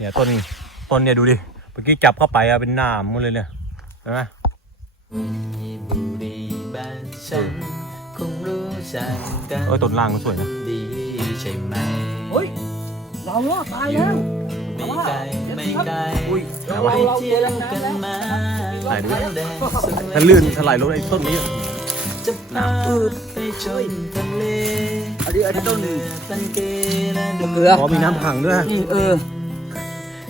เนี่ยต้นต้นเนี่ยดูดิเมื่อกี้จับเข้าไปอะเป็นหนามหมดเลยเนี่ยเห็นไหมมีบุหรีบ้านฉันคงรู้จักกันเออต้นล่างมันสวยนะดีใช่ไหมเฮ้ยเรารอดตายแล้วไม่ไกลไม่ไกลอุ้ยไหนเราวะเราเที่เที่ยยววกักันนแล้วมาไหนดูแดงสวยถ้าลื่นถลายรถไอ้ต้นนี้จะพาไปชมทะเลอันนี้อันนี้ต้นตันเกและดูเกลืออ๋อมีน้ำขังด้วยอืมเออ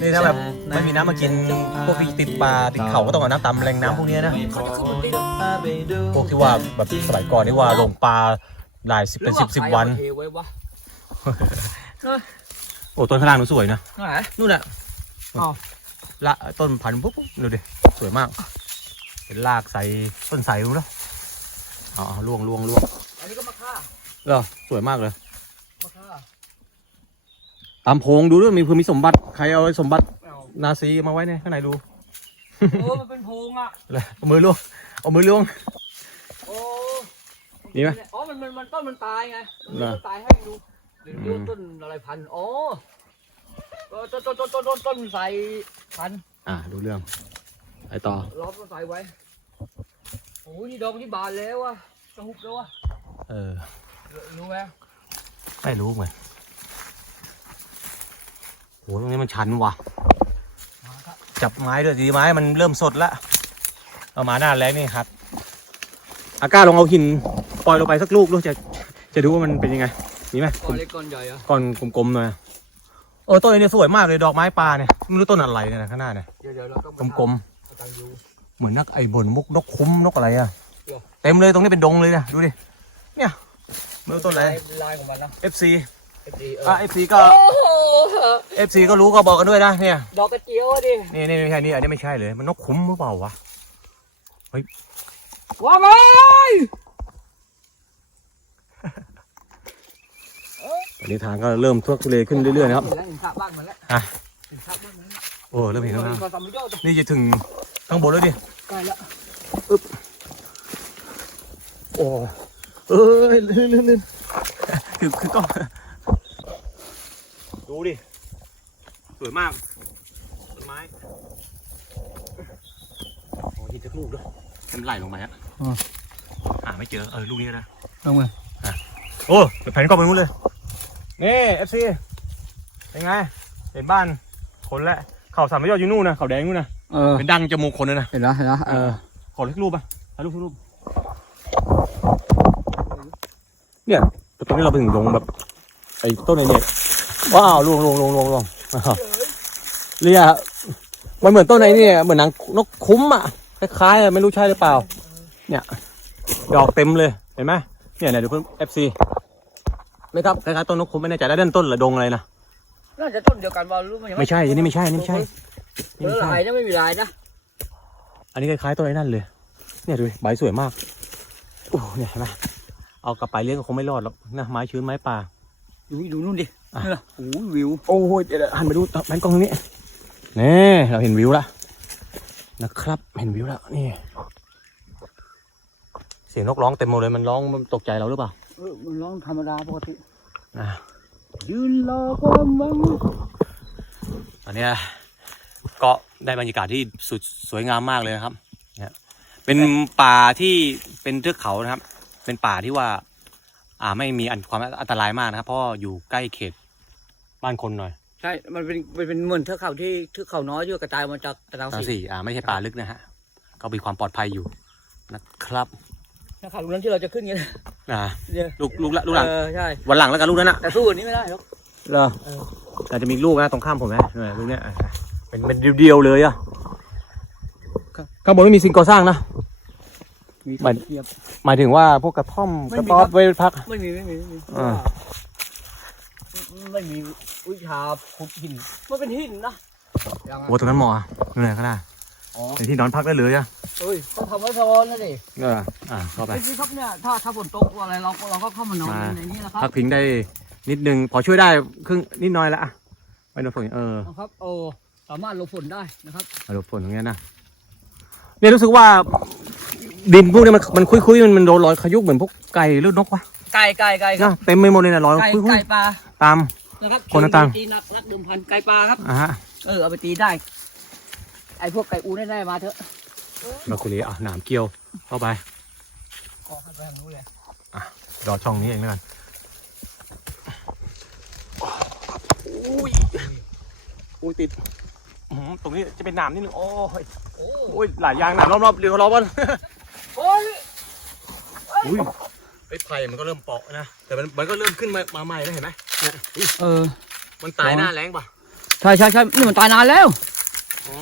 นี่ถ้าแบบไม่มีน้ำมากินพวกที่ติดปลาติดเขาก็ต้องเอาน้ำตำแหล่งน้ำพวกเนี้ยนะไม่พอจะพาไปดูพวกที่ว่าแบบสมัยก่อนนี่ว่าลงปลาหลายสิบเป็นสิบสิบวันเทไว้วะโอ้ต้นข้างล่างนู้นสวยนะไหนนู่นน่ะอ้าวละต้นพันธุ์ปุ๊บปุ๊บดูดิสวยมาก เป็นรากใสต้นใสรู้แล้วอ๋อล่วงล่วงล่วงอันนี้ก็มะค่าเหรอสวยมากเลยมะค่า ตามโพงดูด้วยมีภูมิสมบัติใครเอาไอ้สมบัติเอานาซีมาไว้เนี่ยข้างในดูเออมันเป็นโพรงอะเลยเอามือล่วงเอามือล่วง โอ้มีไหมอ๋อมันมันมันต้นมันตายไงมันเหรอต้นตายให้ดูเดี๋ยวอืมเดี๋ยวต้นอะไรพันธุ์อ๋อเออต้นต้นต้นต้นต้นต้นใส่พันธุ์อ่าดูเรื่องไปต่อล้อมต้นใส่ไว้โอ้ยนี่ดอกนี่บานแล้วอะจะหุบแล้วอะเออรู้ไหมไม่รู้เหมือนโหตรงนี้มันชันว่ะมาครับจับไม้ด้วยดีไม้มันเริ่มสดละเอามาหน้าแรงนี่ครับอาก้าลองเอาหินปล่อยลงไปสักลูกดูจะจะดูว่ามันเป็นยังไงมีไหมก้อนเล็กก้อนใหญ่อะก้อนกลมๆหน่อยเออต้นนี้สวยมากเลยดอกไม้ปลาเนี่ยไม่รู้ต้นอะไรเนี่ยนะข้างหน้าเนี่ยเดี๋ยวเดี๋ยวเราต้องกลมเอาตังค์อยู่ๆเหมือนนักไอ้บนมุกนกคุ้มนกอะไรอะเดี๋ยวเต็มเลยตรงนี้เป็นดงเลยนะดูดิเนี่ยไม่รู้ต้นอะไรลายลายของมันนะ FC ไอ้ดีเออะอ FC ก็โอ้โห FC ก็รู้ก็บอกกันด้วยนะเนี่ยดอกกระเจียวอะดินี่นี่ไม่ใช่นี่อันนี้ไม่ใช่เลยมันนกคุ้มหรือเปล่าวะว่าไงตอนนี้ทางก็เริ่มทุรกทุเลขึ้นเรื่อยๆนะครับเห็นแล้วเห็นภาพบ้านมันแล้วอะเห็นภาพบ้านมันแล้วโอ้เริ่มเห็นแล้วนะพอทำไม่ยอดนี่จะถึงข้างบนแล้วดิใกล้แล้วโอ้เอ้ยลื่นลื่นลื่นคือคือต้อง ดูดิ สวยมากต้นไม้โอ้ยินจะลูกด้วยให้มันไหลลงไปฮะหาไม่เจอ เออ ลูกนี้นะลงมาโอ้แผ่นกล้องไปนู้นเลย นี่เอฟซีเป็นไง เห็นบ้านคนแล้วเขาสามยอดอยู่นู่นนะเขาแดงนู่นนะ เออเป็นดังจมูกคนเลยนะ เห็นแล้วเห็นแล้วเออขอเล็กรูปป่ะถ่ายรูปถ่ายรูป เนี่ยแต่ตอนนี้เราไปถึงลงแบบ ไอ้ต้นไอ้เนี่ย ว้าวลวงลวงลวงลวงลวงอ้าวเรียมันเหมือนต้นไอ้เนี่ยเหมือนหนังนกคุ้มอะคล้ายๆอะไม่รู้ใช่หรือเปล่า เนี่ยดอกเต็มเลยเห็นไหมเนี่ยเนี่ยเดี๋ยวเพิ่งเอฟซีไม่ครับคล้ายๆต้นนกคุ้มไม่แน่ใจแล้วด้านต้นหรือดงอะไรนะน่าจะต้นเดียวกันว่ารู้ไหมไม่ใช่อันนี้ไม่ใช่อันนี้ไม่ใช่เออลายนะไม่มีลายนะอันนี้คล้ายๆต้นไอ้นั่นเลย เนี่ยดูดิใบสวยมากโอ้เนี่ยเห็นไหมเอากลับไปเลี้ยงก็คงไม่รอดหรอกนะไม้ชื้นไม้ป่า ดูดูนู่นดิอะนี่นน่ะโอ้ยวิว โอ้ยเดี๋ยวๆหันไปดูแบนกล้องตรงนี้นี่เราเห็นวิวแล้วนะครับ เห็นวิวแล้วนี่ เสียงนกร้องเต็มหมดเลยมันร้องมันตกใจเราหรือเปล่าเออมันร้องธรรมดาปกติอ่ายืนรอความหวังอันเนี้ยก็ได้บรรยากาศที่สุดสวยงามมากเลยนะครับเนี่ยเป็นป่าที่เป็นเทือกเขานะครับ เป็นป่าที่ว่า อ่าไม่มีอันความอันตรายมากนะครับ เพราะอยู่ใกล้เขตบ้านคนหน่อยใช่ มันเป็นมันเป็นเหมือนเทือกเขาที่เทือกเขาน้อยที่กระจายมาจากตะนาวตาสีสี่อ่าไม่ใช่ป่าลึกนะฮะก็มีความปลอดภัยอยู่นะครับนะครับลูกนั้นที่เราจะขึ้นกันอ่าเนี่ยลูกลูกละลูกหลังเออใช่ วันหลังแล้วกันลูกนั้นนะแต่สู้อันนี้ไม่ได้หรอกเหรอเออแต่จะมีลูกนะตรงข้ามผมนะเนี่ยลูกเนี้ยอะเป็นเป็นเดียวๆเลยอะข้างบนไม่มีสิ่งก่อสร้างนะ มีมันเทียบ หมายถึงว่าพวกกระท่อมไม่กระมีต๊อบครับไว้พัก ไม่มีไม่มีไม่มีอ่า ไม่มีวิชาขุดหินมันเป็นหินนะยังไงโอ้ตรงนั้นหมอนู่นไงก็ได้อ๋อเป็นที่นอนพักได้เลยอะเอ้ยต้องทำไว้พอนนะดิเอออ่าเข้าไปจริงๆครับเนี่ยถ้าถ้าฝนตกอะไรเราก็เราก็เข้ามานอนมา ในนี้นะครับพักพิงได้นิดนึง พอช่วยได้ครึ่งนิดหน้อยละอะไปโดนฝนเออนะครับโอ้สามารถหลบฝนได้นะครับ มาโดนฝนตรงเนี้ยนะเนี่ยรู้สึกว่า ดินพวกเนี้ยมันมันคุยๆมันมันโดนรอยขยุกเหมือนพวกไก่หรือนกวะไก่ไก่ไก่ครับนะเต็มไปหมดเลยนะรอยไก่คุยไก่ปลาๆตาม นะครับคนละตังค์จีนักรักเดิมพันไก่ปลาครับ อะฮะเออเอาไปตีได้ ไอ้พวกไก่อูได้ได้มาเถอะมาคุรีอะหนามเกลียวเข้าไปขอให้ไปทางนู้นเลยรอช่องนี้เองแล้วกันอุ้ยอุ้ยติดอื้อหือตรงนี้จะเป็นหนามนิดนึงโอ้ยโอ้โอ้ยหลายอยางหนามรอบๆเรียวรอบวันโอ้ยอุ้ยไอ้ไผ่มันก็เริ่มเปาะนะ แต่มันมันก็เริ่มขึ้นมามาใหม่แล้วเห็นไหมเนี่ยอุ๊ยเออ มันตายหน้าแรงป่ะใช่ใช่ใช่นี่มันตายนานแล้ว อ๋อ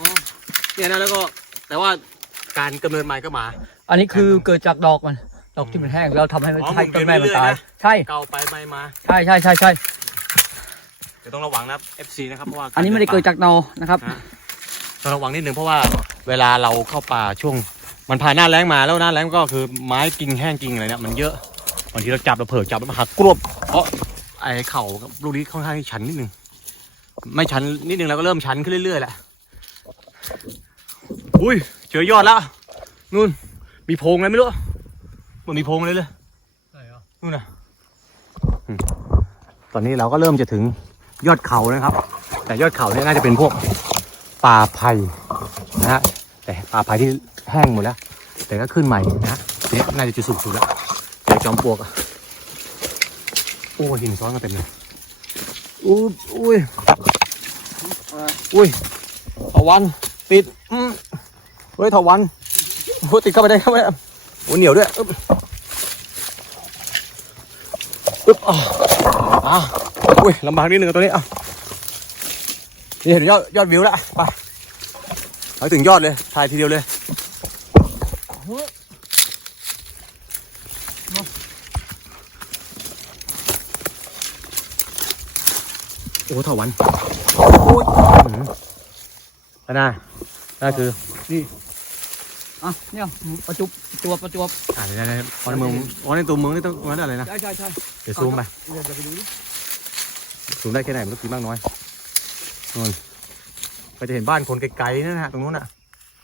เนี่ยนะแล้วก็แต่ว่าการกำเนิดใหม่ก็มา อันนี้คือเกิดจากดอกมัน ดอกที่มันแห้งแล้วทำให้มันอ๋อให้ต้นแม่มันตายหมุนเวียนไปเรื่อยๆนะใช่ เกาไปใบมาใช่ใช่ใช่ใช่เดี๋ยวต้องระวังนะ FC นะครับเพราะว่าอันนี้ไม่ได้เกิดจากนอนะครับต้องระวังนิดนึงเพราะว่าเวลาเราเข้าป่าช่วง มันผ่านหน้าแรงมาแล้วหน้าแรงก็คือไม้กิ่งแห้งกิ่งอะไรเนี่ยมันเยอะบางทีเราจับเราเผลอจับแล้วมันหักกรวบเพราะไอ้เข่าลูกนี้ค่อนข้างที่ชันนิดนึงไม่ชันนิดนึงแล้วก็เริ่มชันขึ้นเรื่อยๆแหละอุ้ยเจอยอดแล้วนู่นมีโพรงอะไรไม่รู้เหมันมีโพรงเลยเลยนู่นนะอืมตอนนี้เราก็เริ่มจะถึงยอดเขานะครับ แต่ยอดเขาเนี่ยน่าจะเป็นพวกป่าไผ่นะฮะแต่ป่าไผ่ที่ แห้งหมดแล้ว แต่ก็ขึ้นใหม่นะเนี่ยน่าจะจุดสูงสุดแล้วเจอจอมปลวกโอ้หินซ้อนกันเต็มเลยอุ้ยอุ้ยอุ้ยถาวันติดอืมเฮ้ยถาวันโอ้ติดเข้าไปได้เข้าไปได้โอ้เหนียวด้วยอึ๊บปึ๊บอ่าอ่าอุ้ยลำบากนิดนึงตัวนี้อะนี่เห็นยอดยอดวิวแล้วไปไปถึงยอดเลยถ่ายทีเดียวเลย โอ้ถาวันโอ้ยอื้อหือแล้วนะนั่นคืออะเนี่ยประจุประจวบประจวบอ่าเดี๋ยวๆๆวันในเมืองวันในตัวเมืองนี่ต้องวันอะไรนะใช่ใช่ใช่เดี๋ยวซูมไปเดี๋ยวจะไปดูดิสูงได้แค่ไหนมันต้องกี่มากน้อยนู่นก็จะเห็นบ้านคนไกลๆนั่นนะฮะตรงนู้นอะ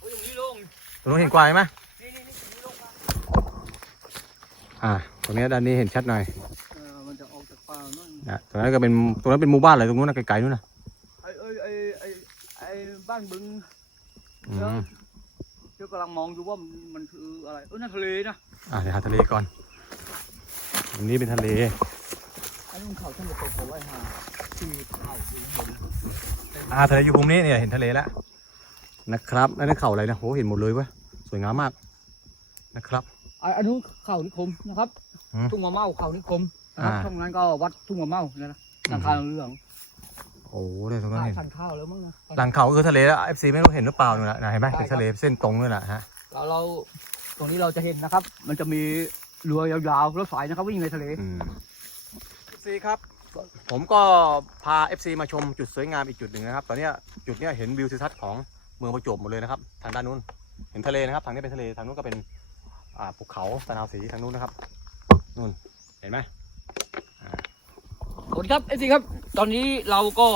โอ้ยตรงนี้โล่งตรงนู้นเห็นกว่าไหม นี่นี่นี่ตรงนี้โล่งมาก อ่าตรงนี้ด้านนี้เห็นชัดหน่อยเออมันจะออกจากป่าหน่อยนะตรงนั้นก็เป็นตรงนั้นเป็นหมู่บ้านอะไรตรงนู้นนะไกลๆนู้นนะไอ้ไอ้ไอ้ไอ้ไอ้บ้านบึงอืมเดี๋ยวกำลังมองดูว่ามันคืออะไรเออนั่นทะเลนะอ่าเดี๋ยวหาทะเลก่อน ตรงนี้เป็นทะเลอันนี้มันเขาช่างจะตกเอาไว้หาที่เขาที่เห็นอ่าทะเลอยู่มุมนี้เนี่ยเห็นทะเลแล้วนะครับนั่นนเขาอะไรนะโหเห็นหมดเลยเว้ยสวยงามมากนะครับ อะอันนู้นเขานิคมนะครับ อืมทุ่งมะเม่าเขานิคมนะครับอ่า ช่องนั้นก็วัดทุ่งมะเม่าเนี่ยนะหลังคาเหลืองโอ้โหเนี่ยตรงนั้นเห็นทานข้าวแล้วมั้งนะ หลังเขาคือทะเลแล้ว FC ไม่รู้เห็นหรือเปล่านู่นแหละนะเห็นไหมเป็นทะเลเส้นตรงนู่นแหละฮะเราเราตรงนี้เราจะเห็นนะครับ มันจะมีเรือยาวๆรถไฟนะครับวิ่งในทะเล FC ครับ ผมก็พา FC มาชมจุดสวยงามอีกจุดหนึ่งนะครับ ตอนเนี้ยจุดเนี้ยเห็นวิวทิวทัศน์ของเมืองประจวบหมดเลยนะครับ ทางด้านนู้นเห็นทะเลนะครับ ทางนี้เป็นทะเล ทางนู้นก็เป็นอ่า ภูเขาตะนาวสีทางนู้นนะครับนู่นเห็นไหมสวัสดีครับเอซีครับ ตอนนี้เราก็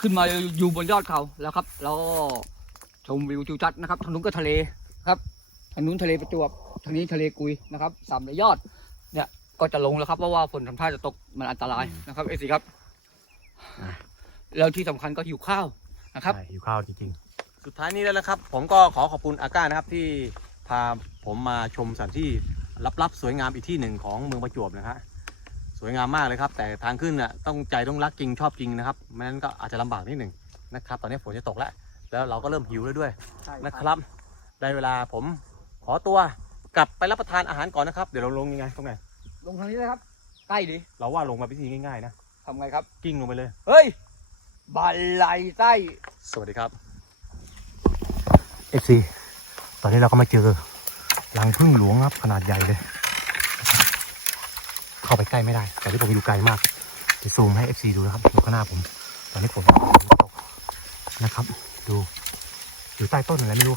ขึ้นมาอยู่บนยอดเขาแล้วครับ แล้วก็ชมวิวทิวทัศน์นะครับทางนู้นก็ทะเลครับทางนู้นทะเลประจวบทางนี้ทะเลกุยนะครับสามระยอด เนี่ยก็จะลงแล้วครับเพราะว่าฝนทำท่าจะตกมันอันตรายนะครับเอซีครับอ่าแล้วที่สำคัญก็หิวข้าวนะครับใช่หิวข้าวจริงๆ สุดท้ายนี้แล้วนะครับ ผมก็ขอขอบคุณอาก้านะครับที่ พาผมมาชมสถานที่ลับๆสวยงามอีกที่หนึ่งของเมืองประจวบนะฮะสวยงามมากเลยครับ แต่ทางขึ้นน่ะต้องใจต้องรักจริงชอบจริงนะครับไม่งั้นก็อาจจะลำบากนิดหนึ่งนะครับ ตอนนี้ฝนจะตกแล้ว แล้วเราก็เริ่มหิวแล้วด้วยนะครับ ได้เวลาผมขอตัวกลับไปรับประทานอาหารก่อนนะครับ เดี๋ยวเราลงยังไงตรงไหนลงทางนี้เลยครับ ใกล้ดิเราว่าลงมาวิธีง่ายๆนะทำไงครับ กิ้งลงไปเลย เฮ้ย บันไลไส้ สวัสดีครับ FC ต อนนี้เราก็มาเจอรังพึ่งหลวงครับ ขนาดใหญ่เลย เข้าไปใกล้ไม่ได้ แต่ที่ผมอยู่ไกลมากจะซูมให้ FC ดูนะครับดูข้างหน้าผม ตอนนี้ฝนตกนะครับ ดูอยู่ใต้ต้นอะไรไม่รู้ครับ